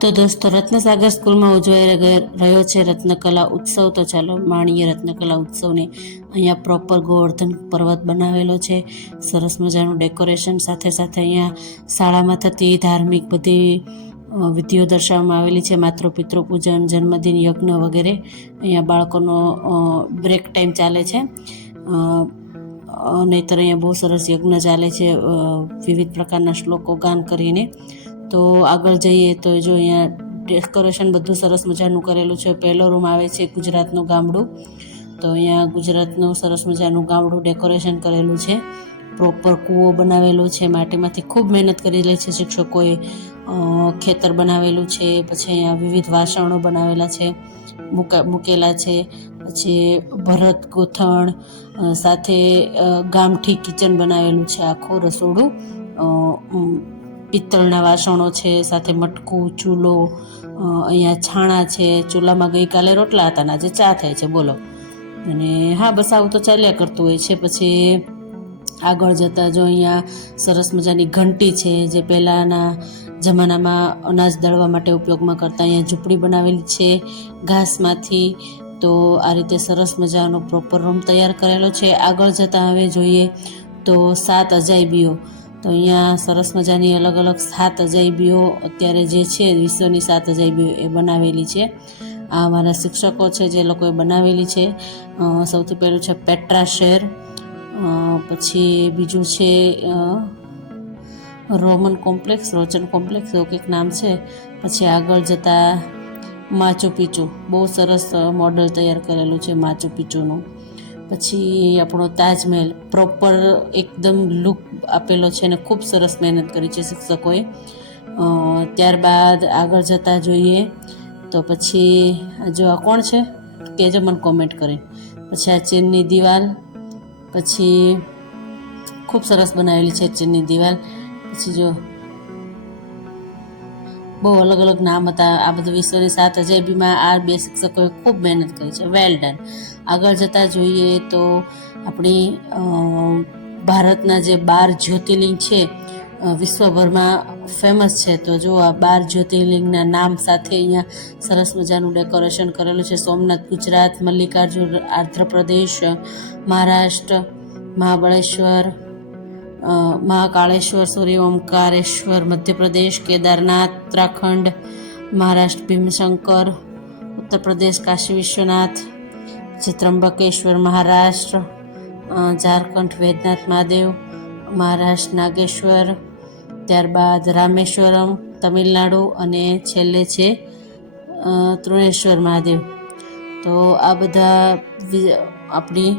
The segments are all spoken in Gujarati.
તો દોસ્તો રત્નસાગર સ્કૂલમાં ઉજવાઈ રહ્યો છે રત્નકલા ઉત્સવ. તો ચાલો માણીએ રત્નકલા ઉત્સવને. અહીંયા પ્રોપર ગોવર્ધન પર્વત બનાવેલો છે, સરસ મજાનું ડેકોરેશન, સાથે સાથે અહીંયા શાળામાં થતી ધાર્મિક બધી વિધિઓ દર્શાવવામાં આવેલી છે. માતૃપિતૃ પૂજન, જન્મદિન યજ્ઞ વગેરે. અહીંયા બાળકોનો બ્રેક ટાઈમ ચાલે છે. નહીંતર અહીંયા બહુ સરસ યજ્ઞ ચાલે છે વિવિધ પ્રકારના શ્લોકો ગાન કરીને. તો આગળ જઈએ તો જો અહીંયા ડેકોરેશન બધું સરસ મજાનું કરેલું છે. પહેલો રૂમ આવે છે ગુજરાતનું ગામડું. તો અહીંયા ગુજરાતનું સરસ મજાનું ગામડું ડેકોરેશન કરેલું છે. પ્રોપર કૂવો બનાવેલો છે માટીમાંથી. ખૂબ મહેનત કરી લે છે શિક્ષકોએ. ખેતર બનાવેલું છે. પછી અહીંયા વિવિધ વાસણો બનાવેલા છે, મૂકેલા છે. પછી ભરત ગોથણ સાથે ગામઠી કિચન બનાવેલું છે, આખું રસોડું. પિત્તળના વાસણો છે, સાથે મટકું, ચૂલો, અહીંયા છાણા છે. ચૂલામાં ગઈકાલે રોટલા હતા ને આજે ચા થાય છે, બોલો. અને હા, બસ આવું તો ચાલ્યા કરતું હોય છે. પછી આગળ જતાં જો અહીંયા સરસ મજાની ઘંટી છે, જે પહેલાંના જમાનામાં અનાજ દળવા માટે ઉપયોગમાં કરતા. અહીંયા ઝૂંપડી બનાવેલી છે ઘાસમાંથી. તો આ રીતે સરસ મજાનો પ્રોપર રૂમ તૈયાર કરેલો છે. આગળ જતાં હવે જોઈએ તો 7 અજાયબીઓ. તો અહીંયા સરસ મજાની અલગ અલગ 7 અજાયબીઓ અત્યારે જે છે વિશ્વની 7 અજાયબીઓ એ બનાવેલી છે. આ અમારા શિક્ષકો છે જે લોકોએ બનાવેલી છે. સૌથી પહેલું છે પેટ્રા શહેર, પછી બીજું છે રોચન કોમ્પ્લેક્સ એવું કંઈક નામ છે. પછી આગળ જતાં માચુ પિચ્ચુ, બહુ સરસ મોડલ તૈયાર કરેલું છે માચુ પિચ્ચુનું. પછી આપણો તાજમહેલ, પ્રોપર એકદમ લુક આપેલો છે અને ખૂબ સરસ મહેનત કરી છે શિક્ષકોએ. ત્યારબાદ આગળ જતાં જોઈએ તો પછી જો આ કોણ છે કહેજો મને કોમેન્ટ કરી. પછી આ ચીનની દિવાલ, પછી ખૂબ સરસ બનાવેલી છે ચીનની દિવાલ. પછી જો બહુ અલગ અલગ નામ હતા. આ બધું વિશ્વની 7 અજાયબીમાં આ 2 શિક્ષકોએ ખૂબ મહેનત કરી છે. Well done. આગળ જતાં જોઈએ તો આપણી ભારતના જે 12 જ્યોતિર્લિંગ છે, વિશ્વભરમાં ફેમસ છે. તો જો આ 12 જ્યોતિર્લિંગના નામ સાથે અહીંયા સરસ મજાનું ડેકોરેશન કરેલું છે. સોમનાથ ગુજરાત, મલ્લિકાર્જુન આંધ્રપ્રદેશ, મહારાષ્ટ્ર, મહાબળેશ્વર, મહાકાળેશ્વર, ઓમકારેશ્વર મધ્યપ્રદેશ, કેદારનાથ ઉત્તરાખંડ, મહારાષ્ટ્ર ભીમશંકર, ઉત્તર પ્રદેશ કાશી વિશ્વનાથ, પછી ત્રંબકેશ્વર મહારાષ્ટ્ર, ઝારખંડ વૈદ્યનાથ મહાદેવ, મહારાષ્ટ્ર નાગેશ્વર, ત્યારબાદ રામેશ્વરમ તમિલનાડુ, અને છેલ્લે છે તૃણેશ્વર મહાદેવ. તો આ બધા આપણી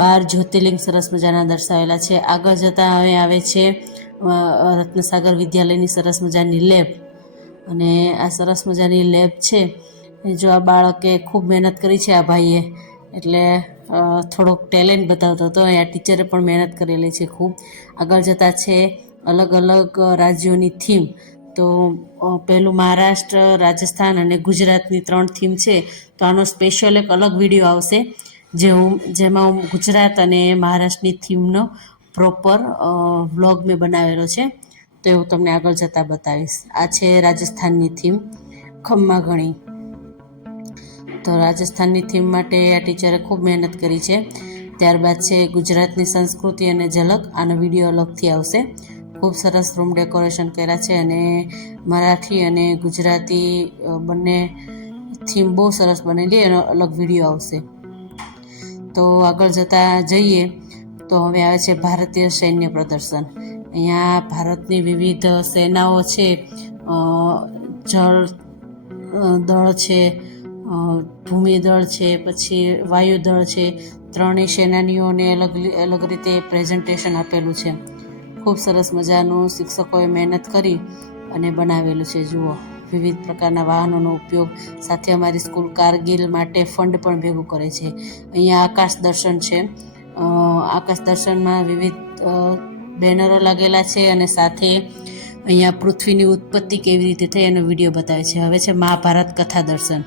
12 જ્યોતિર્લિંગ સરસ મજાના દર્શાવેલા છે. આગળ જતાં હવે આવે છે રત્નસાગર વિદ્યાલયની સરસ મજાની લેબ. અને આ સરસ મજાની લેબ છે. જો આ બાળકે ખૂબ મહેનત કરી છે આ ભાઈએ, એટલે થોડોક ટેલેન્ટ બતાવતો હતો. આ ટીચરે પણ મહેનત કરેલી છે ખૂબ. આગળ જતાં છે અલગ અલગ રાજ્યોની થીમ. તો પહેલું મહારાષ્ટ્ર, રાજસ્થાન અને ગુજરાતની 3 થીમ છે. તો આનો સ્પેશિયલ એક અલગ વિડીયો આવશે જેમાં હું ગુજરાત અને મહારાષ્ટ્રની થીમનો પ્રોપર વ્લોગ મેં બનાવેલો છે. તો એવું તમને આગળ જતાં બતાવીશ. આ છે રાજસ્થાનની થીમ, ખમ્મા ઘણી. તો રાજસ્થાનની થીમ માટે આ ટીચરે ખૂબ મહેનત કરી છે. ત્યારબાદ છે ગુજરાતની સંસ્કૃતિ અને ઝલક. આનો વિડીયો અલગથી આવશે. ખૂબ સરસ રૂમ ડેકોરેશન કર્યા છે, અને મરાઠી અને ગુજરાતી બંને થીમ બહુ સરસ બનેલી. એનો અલગ વિડીયો આવશે. તો આગળ જતાં જઈએ તો હવે આવે છે ભારતીય સૈન્ય પ્રદર્શન. અહીંયા ભારતની વિવિધ સેનાઓ છે, જળ દળ છે, ભૂમિદળ છે, પછી વાયુદળ છે. ત્રણેય સેનાનીઓને અલગ અલગ રીતે પ્રેઝન્ટેશન આપેલું છે. ખૂબ સરસ મજાનું શિક્ષકોએ મહેનત કરી અને બનાવેલું છે. જુઓ, વિવિધ પ્રકારના વાહનોનો ઉપયોગ, સાથે અમારી સ્કૂલ કારગિલ માટે ફંડ પણ ભેગું કરે છે. અહીંયા આકાશ દર્શન છે. આકાશ દર્શનમાં વિવિધ બેનરો લાગેલા છે, અને સાથે અહીંયા પૃથ્વીની ઉત્પત્તિ કેવી રીતે થઈ એનો વિડીયો બતાવે છે. હવે છે મહાભારત કથા દર્શન.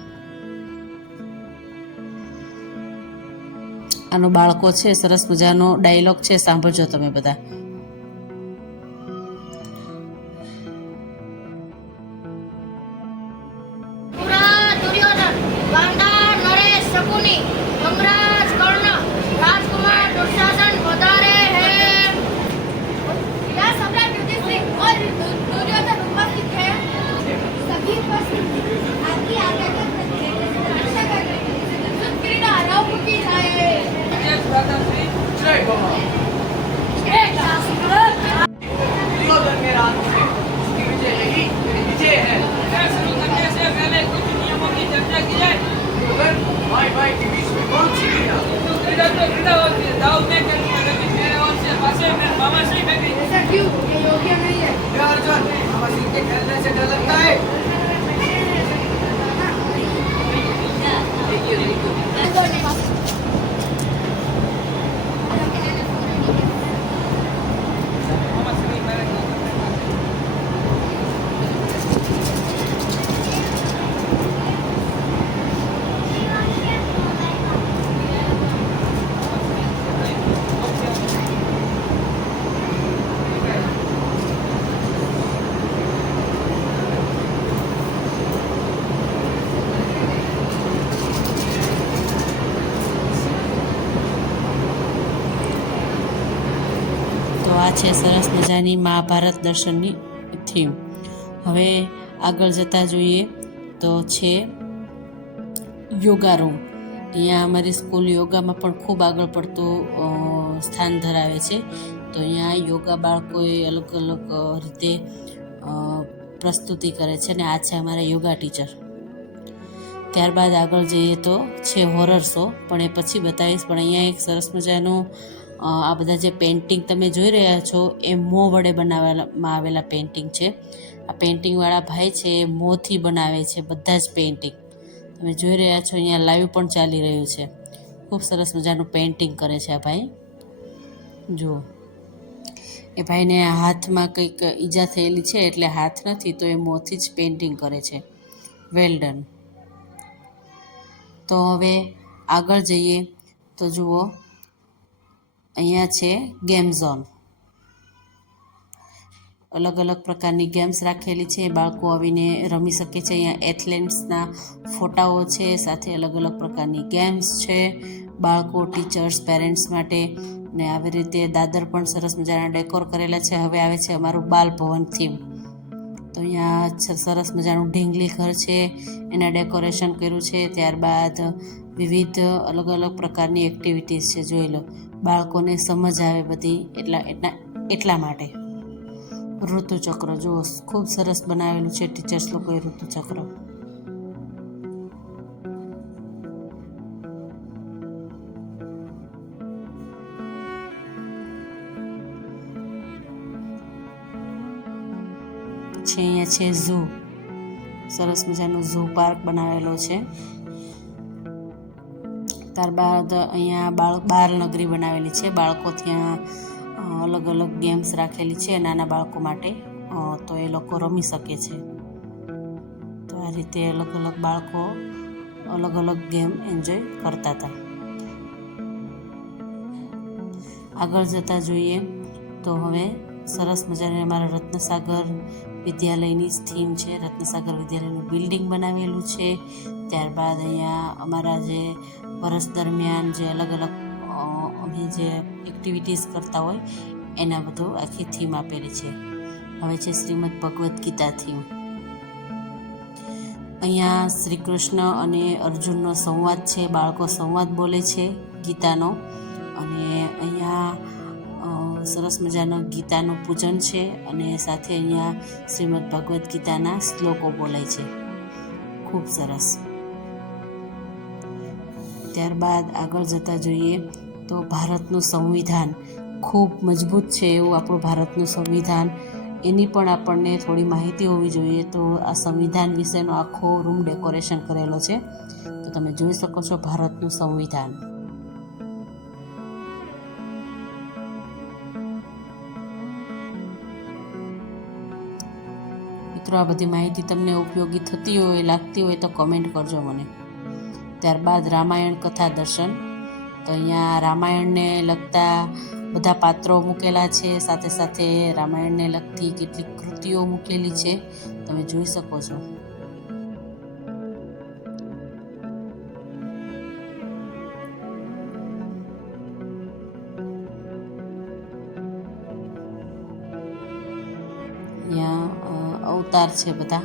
આનો બાળકો છે, સરસ મજાનો ડાયલોગ છે, સાંભળજો તમે બધા. ગાંધાર नरेश शकुनी यमराज कर्ण राजकुमार दुशासन વધારે है या सम्राट युधिष्ठिर और दुर्योधन उपस्थित है सभी उपस्थित आपकी आज्ञा का रक्षा कर रहे हैं युद्ध क्रीड़ा आरंभ की जाए जय भवान एक शास्त्र दुर्योधन के राज में उसकी विजय यही मेरी विजय है। शुरू करने से पहले कुछ नियमों की चर्चा की जाए। अगर भाई भाई के बीच में कौन सी क्रीड़ा? तो क्रीड़ा होती है, दाव में करनी है, लेकिन मेरे ओर से पासे मेरे मामा से ही फेंकी। ऐसा क्यों ये योग्य नहीं है हे अर्जुन, हमें सिंह के खेलने से डर लगता है। मामा से ही मेरे તો આ છે સરસ મજાની મહાભારત દર્શનની થીમ. હવે આગળ જતાં જોઈએ તો છે યોગા રૂમ. અહીંયા અમારી સ્કૂલ યોગામાં પણ ખૂબ આગળ પડતું સ્થાન ધરાવે છે. તો અહીંયા યોગા બાળકોએ અલગ અલગ રીતે પ્રસ્તુતિ કરે છે અને આ છે અમારા યોગા ટીચર. ત્યારબાદ આગળ જઈએ તો છે હોરર શો, પણ એ પછી બતાવીશ. પણ અહીંયા એક સરસ મજાનું આ બધા જે પેઇન્ટિંગ તમે જોઈ રહ્યા છો એ મોં વડે બનાવવામાં આવેલા પેઇન્ટિંગ છે. આ પેઇન્ટિંગવાળા ભાઈ છે એ મોંથી બનાવે છે બધા જ પેઇન્ટિંગ. તમે જોઈ રહ્યા છો અહીંયા લાઈવ પણ ચાલી રહ્યું છે. ખૂબ સરસ મજાનું પેઇન્ટિંગ કરે છે આ ભાઈ. જુઓ, એ ભાઈને હાથમાં કંઈક ઈજા થયેલી છે એટલે હાથ નથી, તો એ મોંથી જ પેઇન્ટિંગ કરે છે. Well done. તો હવે આગળ જઈએ તો જુઓ, અહીંયા છે ગેમ ઝોન. અલગ અલગ પ્રકારની ગેમ્સ રાખેલી છે, બાળકો આવીને રમી શકે છે. અહીંયા એથ્લેટ્સના ફોટાઓ છે, સાથે અલગ અલગ પ્રકારની ગેમ્સ છે બાળકો, ટીચર્સ, પેરેન્ટ્સ માટે. ને આવી રીતે દાદર પણ સરસ મજાના ડેકોર કરેલા છે. હવે આવે છે અમારું બાલભવન થીમ. તો અહીંયા સરસ મજાનું ઢીંગલી ઘર છે, એના ડેકોરેશન કર્યું છે. ત્યારબાદ વિવિધ અલગ અલગ પ્રકારની એક્ટિવિટીઝ છે, જોઈ લો, બાળકોને સમજ આવે બધી એટલા માટે. ઋતુચક્ર જુઓ, ખૂબ સરસ બનાવેલું છે ટીચર્સ લોકોએ ઋતુચક્ર. છે અહીંયા છે ઝૂ. સરસ મજાનો ઝૂ પાર્ક બનાવેલો છે. ત્યારબાદ અહીંયા બાળ નગરી બનાવેલી છે. બાળકો ત્યાં અલગ અલગ ગેમ્સ રાખેલી છે નાના બાળકો માટે, તો એ લોકો રમી શકે છે. તો આ રીતે અલગ અલગ બાળકો અલગ અલગ ગેમ એન્જોય કરતા હતા. આગળ જતાં જોઈએ તો હવે સરસ મજાની અમારા રત્નસાગર વિદ્યાલયની જ થીમ છે. રત્નસાગર વિદ્યાલયનું બિલ્ડિંગ બનાવેલું છે. ત્યારબાદ અહીંયા અમારા જે વર્ષ દરમિયાન જે અલગ અલગ અમે જે એક્ટિવિટીઝ કરતા હોય એના બધું આખી થીમ આપેલી છે. હવે છે શ્રીમદ ભગવદ્ ગીતા થીમ. અહીંયા શ્રી કૃષ્ણ અને અર્જુનનો સંવાદ છે. બાળકો સંવાદ બોલે છે ગીતાનો. અને અહીંયા સરસ મજાનો ગીતાનું પૂજન છે અને સાથે અહીંયા શ્રીમદ ભગવદ્ ગીતાના શ્લોકો બોલાય છે. ખૂબ સરસ. ત્યારબાદ આગળ જતાં જોઈએ તો ભારતનું સંવિધાન ખૂબ મજબૂત છે એવું આપણું ભારતનું સંવિધાન. એની પણ આપણને થોડી માહિતી હોવી જોઈએ. તો આ સંવિધાન વિશેનો આખો રૂમ ડેકોરેશન કરેલો છે. તો તમે જોઈ શકો છો ભારતનું સંવિધાન. મિત્રો, આ બધી માહિતી તમને ઉપયોગી થતી હોય, લાગતી હોય તો કમેન્ટ કરજો મને. ત્યારબાદ રામાયણ કથા દર્શન. તો અહીંયા રામાયણને લગતા બધા પાત્રો મૂકેલા છે, સાથે સાથે રામાયણને લગતી કેટલીક કૃતિઓ મૂકેલી છે, તમે જોઈ શકો છો. અવતાર છે બધા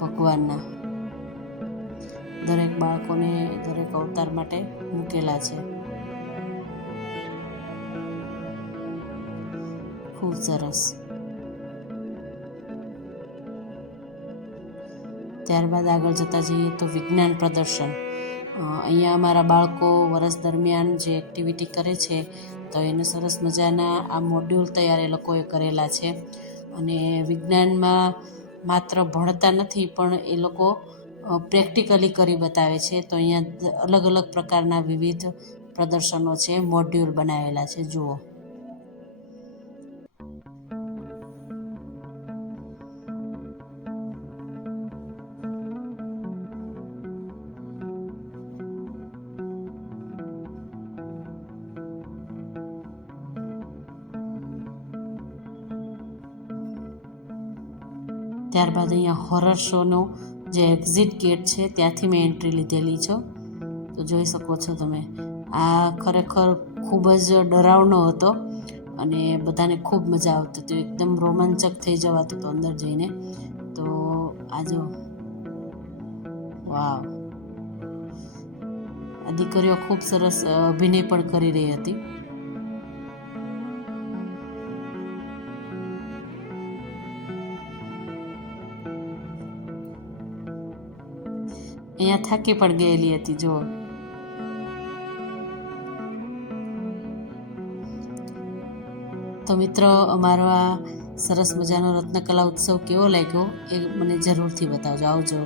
ભગવાનના. દરેક બાળકોને દરેક અવતાર માટે મૂકેલા છે. ખૂબ સરસ. ત્યારબાદ આગળ જતા જઈએ તો વિજ્ઞાન પ્રદર્શન. અહીંયા અમારા બાળકો વર્ષ દરમિયાન જે એક્ટિવિટી કરે છે તો એને સરસ મજાના આ મોડ્યુલ તૈયાર એ લોકોએ કરેલા છે. અને વિજ્ઞાનમાં માત્ર ભણતા નથી પણ એ લોકો પ્રેક્ટિકલી કરી બતાવે છે. તો અહીંયા અલગ અલગ પ્રકારના વિવિધ પ્રદર્શનો છે, મોડ્યુલ બનાવેલા છે. જુઓ. ત્યારબાદ અહીંયા હોરર શોનો જે એક્ઝિટ ગેટ છે ત્યાંથી મેં એન્ટ્રી લીધેલી છે. તો જોઈ શકો છો તમે. આ ખરેખર ખૂબ જ ડરાવનો હતો અને બધાને ખૂબ મજા આવતી હતી. એકદમ રોમાંચક થઈ જવાતું હતું અંદર જઈને. તો આ જો, વાવ, આ દીકરીઓ ખૂબ સરસ અભિનય પણ કરી રહી હતી. અહીંયા થાકી પણ ગયેલી હતી. જુઓ. તો મિત્રો, અમારો આ સરસ મજાનો રત્નકલા ઉત્સવ કેવો લાગ્યો એ મને જરૂરથી બતાવજો. આવજો.